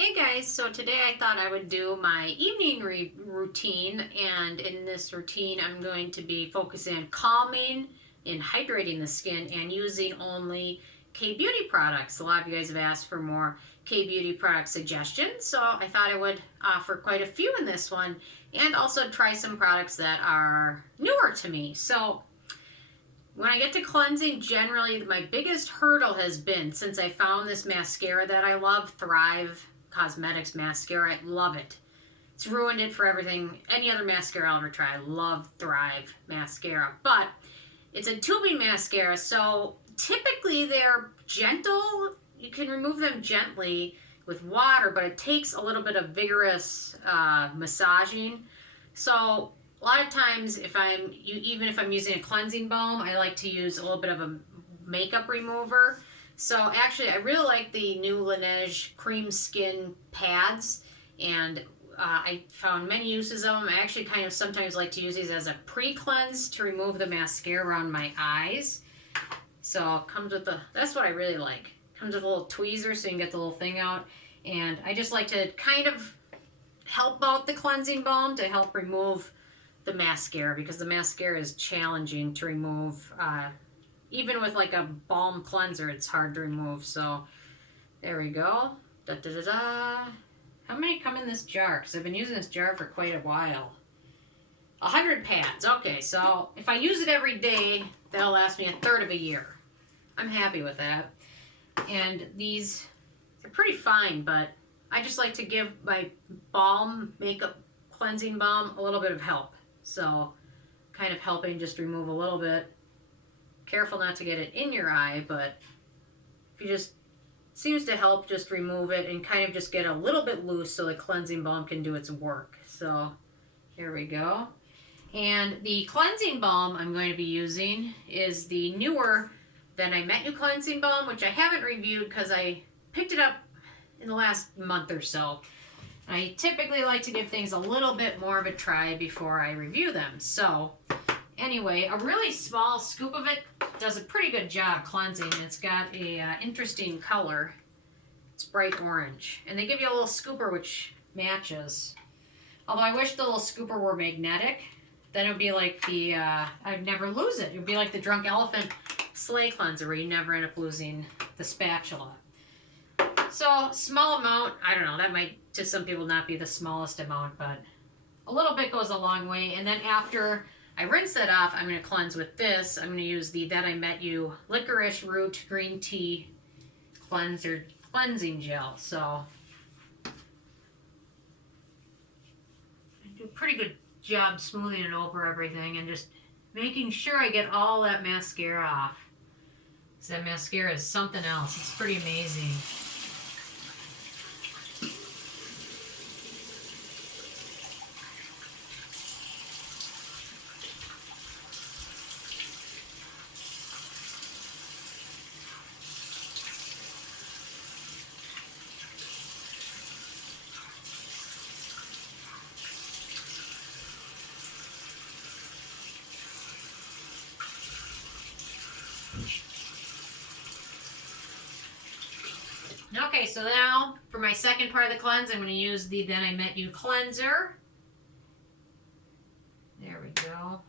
Hey guys, so today I thought I would do my evening routine, and in this routine I'm going to be focusing on calming and hydrating the skin and using only K-Beauty products. A lot of you guys have asked for more K-Beauty product suggestions, so I thought I would offer quite a few in this one and also try some products that are newer to me. So when I get to cleansing, generally my biggest hurdle has been, since I found this mascara that I love, Thrive Cosmetics mascara. I love it. It's ruined it for everything. Any other mascara I'll ever try. I love Thrive mascara. But it's a tubing mascara, so typically they're gentle. You can remove them gently with water, but it takes a little bit of vigorous massaging. So a lot of times even if I'm using a cleansing balm, I like to use a little bit of a makeup remover. So actually, I really like the new Laneige cream skin pads, and I found many uses of them. I actually kind of sometimes like to use these as a pre-cleanse to remove the mascara around my eyes. So it comes with that's what I really like. It comes with a little tweezer so you can get the little thing out. And I just like to kind of help out the cleansing balm to help remove the mascara, because the mascara is challenging to remove. Even with like a balm cleanser, it's hard to remove. So there we go. Da, da, da, da. How many come in this jar? Because I've been using this jar for quite a while. 100 pads. Okay, so if I use it every day, that'll last me a third of a year. I'm happy with that. And these, they're pretty fine, but I just like to give my balm, makeup cleansing balm, a little bit of help. So kind of helping just remove a little bit. Careful not to get it in your eye, but if you just, seems to help just remove it and kind of just get a little bit loose so the cleansing balm can do its work. So here we go. And the cleansing balm I'm going to be using is the newer Then I Met You cleansing balm, which I haven't reviewed because I picked it up in the last month or so. I typically like to give things a little bit more of a try before I review them. So anyway, a really small scoop of it does a pretty good job cleansing. It's got a interesting color. It's bright orange. And they give you a little scooper which matches. Although I wish the little scooper were magnetic. Then it would be like the, I'd never lose it. It would be like the Drunk Elephant Sleigh Cleanser where you never end up losing the spatula. So, small amount, I don't know, that might to some people not be the smallest amount, but a little bit goes a long way. And then after I rinse that off, I'm going to cleanse with this. I'm going to use the Then I Met You Licorice Root Green Tea Cleansing Gel. So I do a pretty good job smoothing it over everything and just making sure I get all that mascara off. Because that mascara is something else. It's pretty amazing. Okay, so now for my second part of the cleanse, I'm going to use the Then I Met You cleanser. There we go.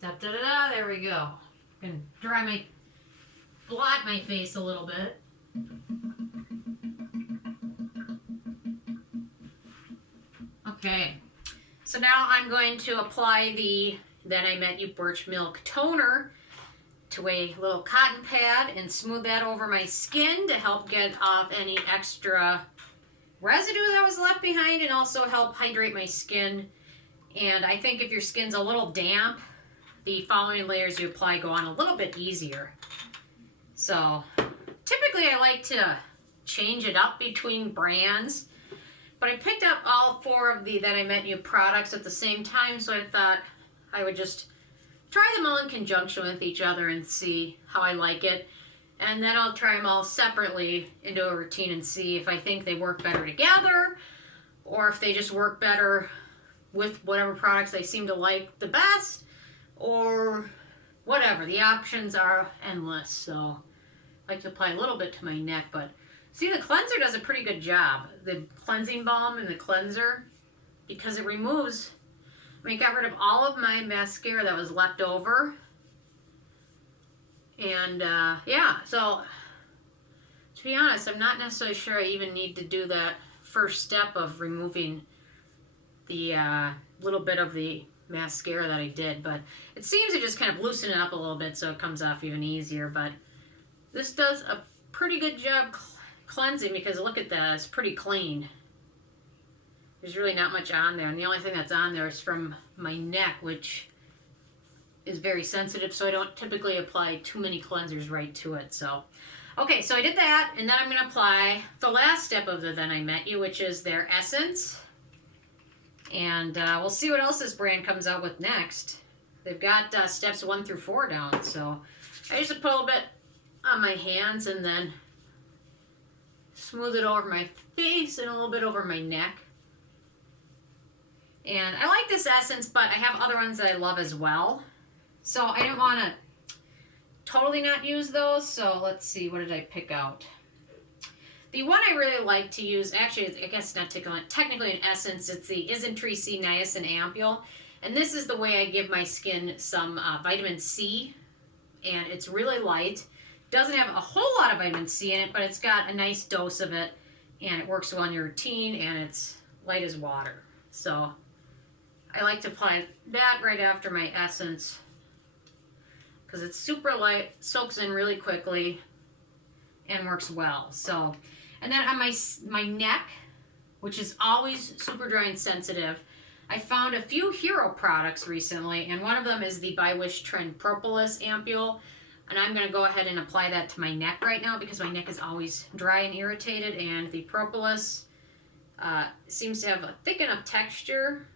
Da, da, da, da, there we go. And dry my blot my face a little bit. Okay, so now I'm going to apply the Then I Met You Birch Milk Toner to a little cotton pad and smooth that over my skin to help get off any extra residue that was left behind and also help hydrate my skin. And I think if your skin's a little damp, the following layers you apply go on a little bit easier. So typically I like to change it up between brands, but I picked up all 4 of the Then I Met You products at the same time, so I thought I would just try them all in conjunction with each other and see how I like it. And then I'll try them all separately into a routine and see if I think they work better together or if they just work better with whatever products I seem to like the best, or whatever. The options are endless, so I like to apply a little bit to my neck, but see, the cleanser does a pretty good job. The cleansing balm and the cleanser, because it removes, I mean, it got rid of all of my mascara that was left over. And yeah, so to be honest, I'm not necessarily sure I even need to do that first step of removing the little bit of the mascara that I did, but it seems to just kind of loosen it up a little bit so it comes off even easier. But this does a pretty good job cleansing, because look at that, it's pretty clean. There's really not much on there, and the only thing that's on there is from my neck, which is very sensitive, so I don't typically apply too many cleansers right to it. So okay, so I did that, and then I'm going to apply the last step of the Then I Met You, which is their essence. And we'll see what else this brand comes out with next. They've got steps 1 through 4 down, so I just put a little bit on my hands and then smooth it over my face and a little bit over my neck. And I like this essence, but I have other ones that I love as well. So I didn't want to totally not use those, so let's see, what did I pick out? The one I really like to use, actually, I guess not technically an essence, it's the Isntree C-Niacin Ampule. And this is the way I give my skin some vitamin C, and it's really light. Doesn't have a whole lot of vitamin C in it, but it's got a nice dose of it, and it works well in your routine, and it's light as water. So I like to apply that right after my essence because it's super light, soaks in really quickly, and works well. So, and then on my neck, which is always super dry and sensitive, I found a few hero products recently, and one of them is the by Wishtrend Propolis Ampule, and I'm going to go ahead and apply that to my neck right now because my neck is always dry and irritated, and the Propolis seems to have a thick enough texture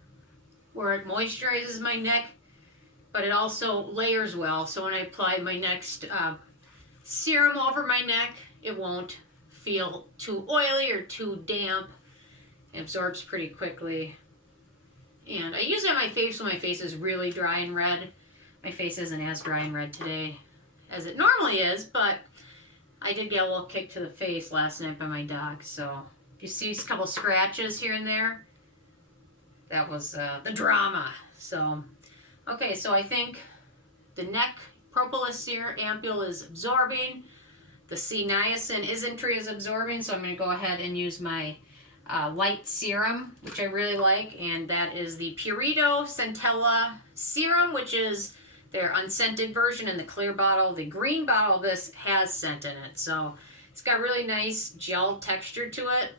where it moisturizes my neck, but it also layers well, so when I apply my next serum over my neck, it won't feel too oily or too damp. It absorbs pretty quickly. And I use it on my face when my face is really dry and red. My face isn't as dry and red today as it normally is, but I did get a little kick to the face last night by my dog, so if you see a couple scratches here and there, that was the drama. So, okay, so I think the neck Propolis Serum Ampule is absorbing. The C-Niacin Isntree is absorbing, so I'm going to go ahead and use my light serum, which I really like, and that is the Purito Centella Serum, which is their unscented version in the clear bottle. The green bottle of this has scent in it, so it's got really nice gel texture to it.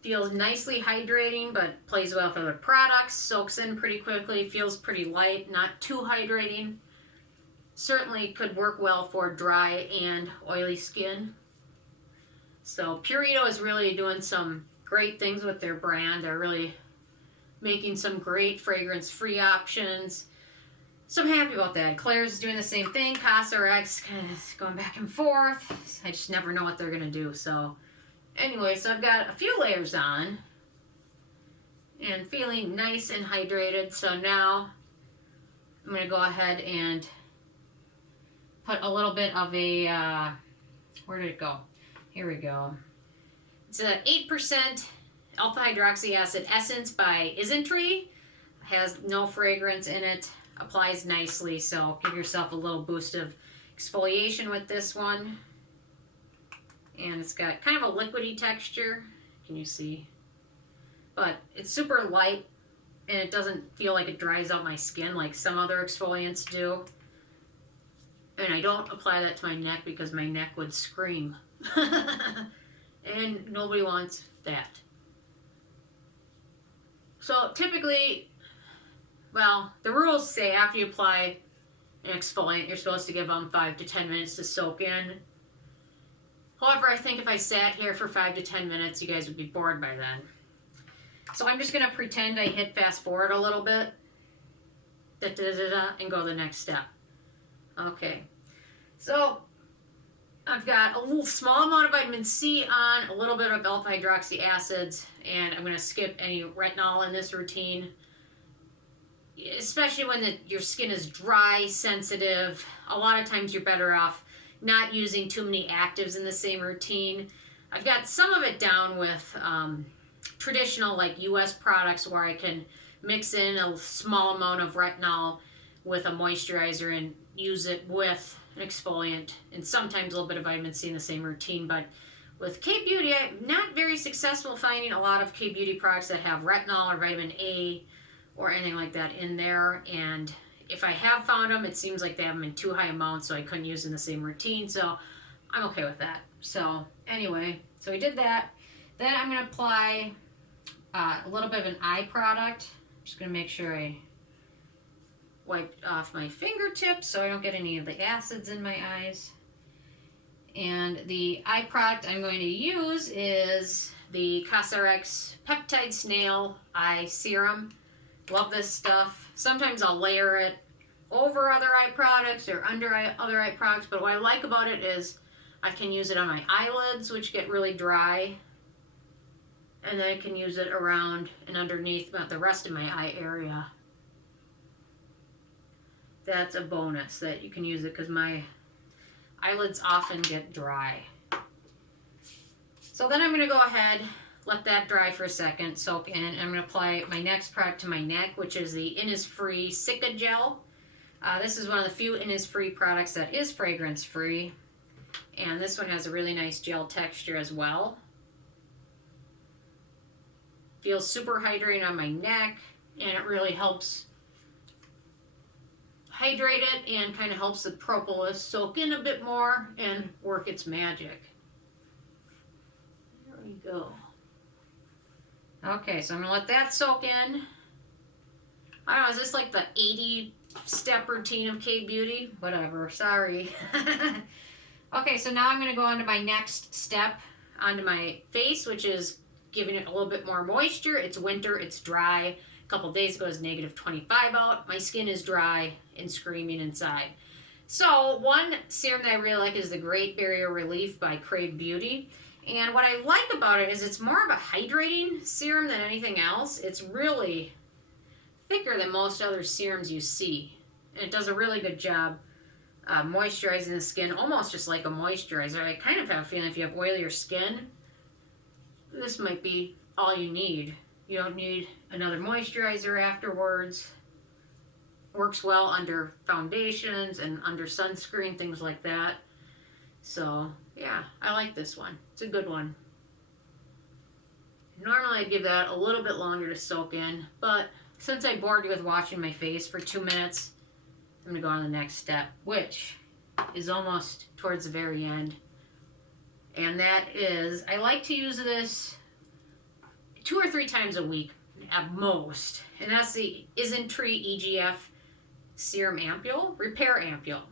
Feels nicely hydrating, but plays well with other products. Soaks in pretty quickly, feels pretty light, not too hydrating. Certainly could work well for dry and oily skin. So Purito is really doing some great things with their brand. They're really making some great fragrance-free options. So I'm happy about that. Klairs is doing the same thing. Cosrx kind of going back and forth. I just never know what they're going to do. So anyway, so I've got a few layers on and feeling nice and hydrated. So now I'm going to go ahead and put a little bit of a, where did it go? Here we go. It's a 8% alpha hydroxy acid essence by Isntree. Has no fragrance in it. Applies nicely, so give yourself a little boost of exfoliation with this one. And it's got kind of a liquidy texture. Can you see? But it's super light and it doesn't feel like it dries out my skin like some other exfoliants do. And I don't apply that to my neck because my neck would scream. And nobody wants that. So typically, well, the rules say after you apply an exfoliant, you're supposed to give them 5 to 10 minutes to soak in. However, I think if I sat here for 5 to 10 minutes, you guys would be bored by then. So I'm just going to pretend I hit fast forward a little bit. And go to the next step. Okay. So I've got a little small amount of vitamin C on, a little bit of alpha hydroxy acids, and I'm going to skip any retinol in this routine. Especially when your skin is dry, sensitive, a lot of times you're better off not using too many actives in the same routine. I've got some of it down with traditional like US products where I can mix in a small amount of retinol with a moisturizer and use it with an exfoliant and sometimes a little bit of vitamin C in the same routine. But with kbeauty, I'm not very successful finding a lot of kbeauty products that have retinol or vitamin A or anything like that in there. And if I have found them, it seems like they have them in too high amounts, so I couldn't use in the same routine. So I'm okay with that. So anyway, so we did that. Then I'm going to apply a little bit of an eye product. I'm just going to make sure I wipe off my fingertips so I don't get any of the acids in my eyes. And the eye product I'm going to use is the Cosrx Peptide Snail Eye Serum. Love this stuff. Sometimes I'll layer it over other eye products or under other eye products, but what I like about it is I can use it on my eyelids, which get really dry, and then I can use it around and underneath the rest of my eye area. That's a bonus that you can use it because my eyelids often get dry. So then I'm going to go ahead, let that dry for a second, soak in, and I'm going to apply my next product to my neck, which is the Innisfree Sticky Gel. This is one of the few Innisfree products that is fragrance free, and this one has a really nice gel texture as well. Feels super hydrating on my neck, and it really helps hydrate it and kind of helps the propolis soak in a bit more and work its magic. There we go. Okay, so I'm going to let that soak in. I don't know, is this like the 80-step routine of kbeauty? Whatever, sorry. Okay, so now I'm going to go on to my next step, onto my face, which is giving it a little bit more moisture. It's winter, it's dry. A couple days ago it was negative 25 out. My skin is dry and screaming inside. So one serum that I really like is the Great Barrier Relief by kbeauty. And what I like about it is it's more of a hydrating serum than anything else. It's really thicker than most other serums you see. And it does a really good job moisturizing the skin, almost just like a moisturizer. I kind of have a feeling if you have oilier skin, this might be all you need. You don't need another moisturizer afterwards. Works well under foundations and under sunscreen, things like that. So, yeah, I like this one. It's a good one. Normally I'd give that a little bit longer to soak in, but since I bored you with watching my face for 2 minutes, I'm going to go on to the next step, which is almost towards the very end. And that is, I like to use this 2 or 3 times a week at most. And that's the Isntree Egf Serum Ampule, Repair Ampule.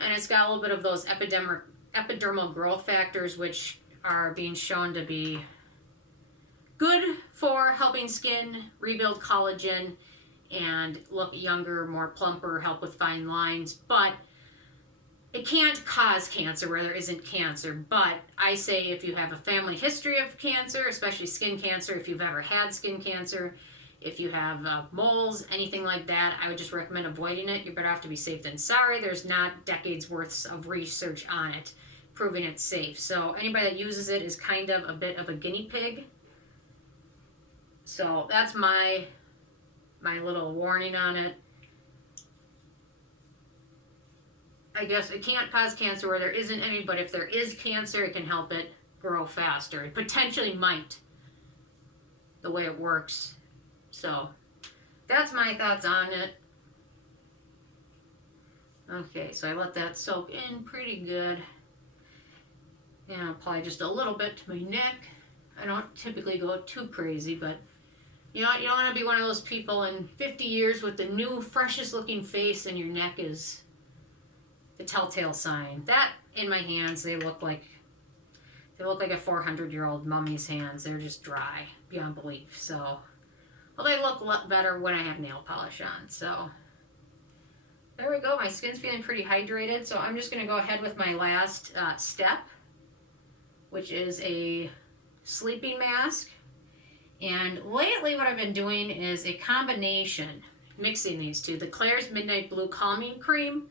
And it's got a little bit of those epidermal growth factors, which are being shown to be good for helping skin rebuild collagen and look younger, more plumper, help with fine lines. But it can't cause cancer where there isn't cancer. But I say if you have a family history of cancer, especially skin cancer, if you've ever had skin cancer, if you have moles, anything like that, I would just recommend avoiding it. You're better off to be safe than sorry. There's not decades worth of research on it proving it's safe. So anybody that uses it is kind of a bit of a guinea pig. So that's my little warning on it. I guess it can't cause cancer where there isn't any, but if there is cancer, it can help it grow faster. It potentially might, the way it works. So that's my thoughts on it. Okay, so I let that soak in pretty good. And I'll apply just a little bit to my neck. I don't typically go too crazy, but you know, you don't want to be one of those people in 50 years with the new, freshest looking face and your neck is the telltale sign. That, in my hands, they look like a 400-year-old mummy's hands. They're just dry, beyond belief. So, well, they look a lot better when I have nail polish on. So, there we go. My skin's feeling pretty hydrated. So, I'm just going to go ahead with my last step, which is a sleeping mask. And lately what I've been doing is a combination, mixing these two. The Klairs Midnight Blue Calming Cream.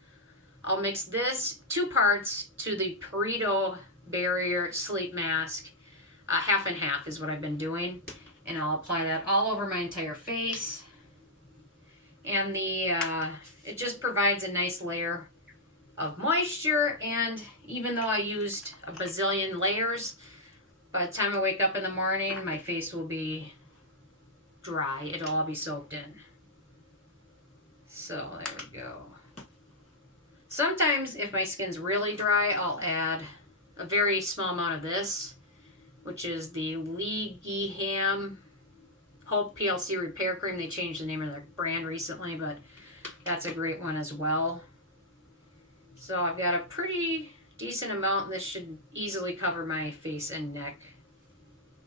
I'll mix this 2 parts to the Peridot Barrier Sleep Mask. Half and half is what I've been doing. And I'll apply that all over my entire face. And it just provides a nice layer of moisture. And even though I used a bazillion layers, by the time I wake up in the morning, my face will be dry. It'll all be soaked in. So there we go. Sometimes if my skin's really dry, I'll add a very small amount of this, which is the Leagheham Hope PLC Repair Cream. They changed the name of their brand recently, but that's a great one as well. So I've got a pretty decent amount. This should easily cover my face and neck.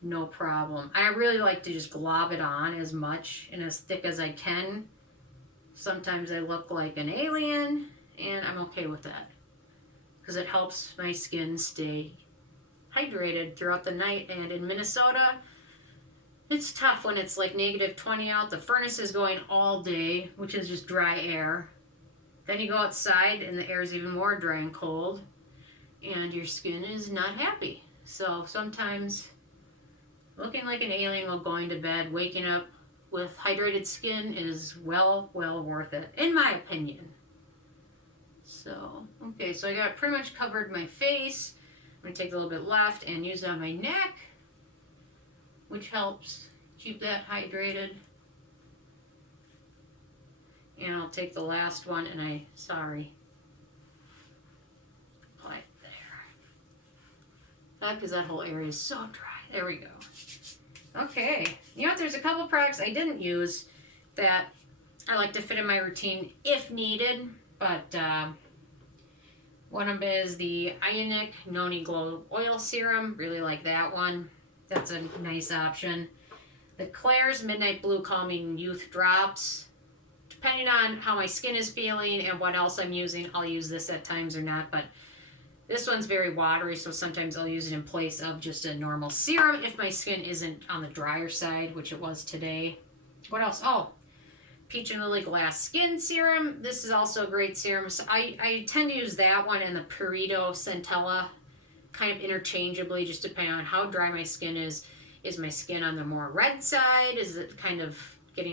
No problem. I really like to just glob it on as much and as thick as I can. Sometimes I look like an alien, and I'm okay with that because it helps my skin stay hydrated throughout the night. And in Minnesota, it's tough when it's like -20 out. The furnace is going all day, which is just dry air. Then you go outside and the air is even more dry and cold, and your skin is not happy. So sometimes looking like an alien while going to bed, waking up with hydrated skin is well worth it, in my opinion. So, okay, so I got pretty much covered my face. I'm going to take a little bit left and use it on my neck, which helps keep that hydrated. And I'll take the last one and apply it there. Because that whole area is so dry. There we go. Okay. You know what? There's a couple products I didn't use that I like to fit in my routine if needed. But one of them is the Ionic Noni Glow Oil Serum. Really like that one. That's a nice option. The Klairs Midnight Blue Calming Youth Drops. Depending on how my skin is feeling and what else I'm using, I'll use this at times or not. But this one's very watery, so sometimes I'll use it in place of just a normal serum if my skin isn't on the drier side, which it was today. What else? Oh, Peach and Lily Glass Skin Serum. This is also a great serum. So I tend to use that one and the Peridot Centella kind of interchangeably, just depending on how dry my skin is. Is my skin on the more red side? Is it kind of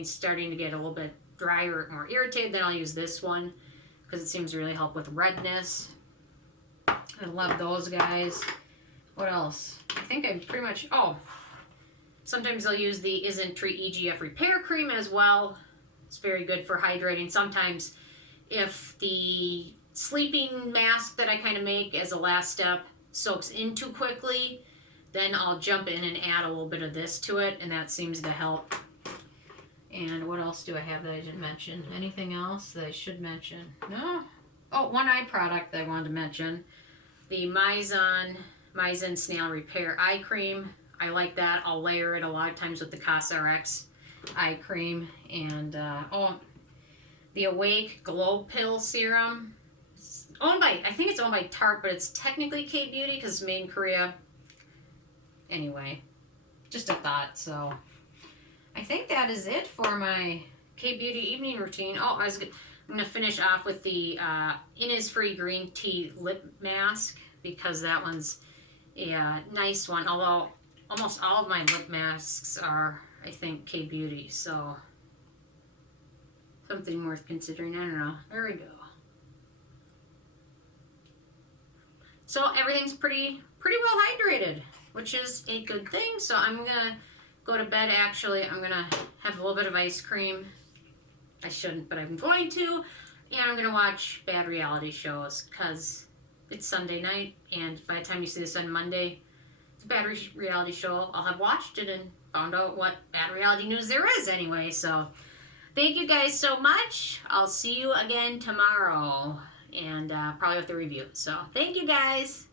starting to get a little bit drier, more irritated? Then I'll use this one because it seems to really help with redness. I love those guys. What else? I think I'm pretty much... Oh, sometimes I'll use the Isntree Egf Repair Cream as well. It's very good for hydrating. Sometimes if the sleeping mask that I kind of make as a last step soaks in too quickly, then I'll jump in and add a little bit of this to it, and that seems to help. And what else do I have that I didn't mention? Anything else that I should mention? No? Oh, one eye product that I wanted to mention. The Mizon Snail Repair Eye Cream. I like that. I'll layer it a lot of times with the Cosrx eye cream. And, the Awake Glow Pill Serum. I think it's owned by Tarte, but it's technically kbeauty because it's made in Korea. Anyway, just a thought. So I think that is it for my kbeauty evening routine. Oh, I'm going to finish off with the Innisfree Green Tea Lip Mask because that one's a nice one. Although almost all of my lip masks are, I think, kbeauty. So something worth considering. I don't know. There we go. So everything's pretty well hydrated, which is a good thing. So I'm gonna go to bed. Actually, I'm gonna have a little bit of ice cream. I shouldn't, but I'm going to. And I'm gonna watch bad reality shows because it's Sunday night, and by the time you see this on Monday, it's a bad reality show. I'll have watched it and found out what bad reality news there is anyway. So thank you guys so much. I'll see you again tomorrow, and probably with the review. So thank you guys.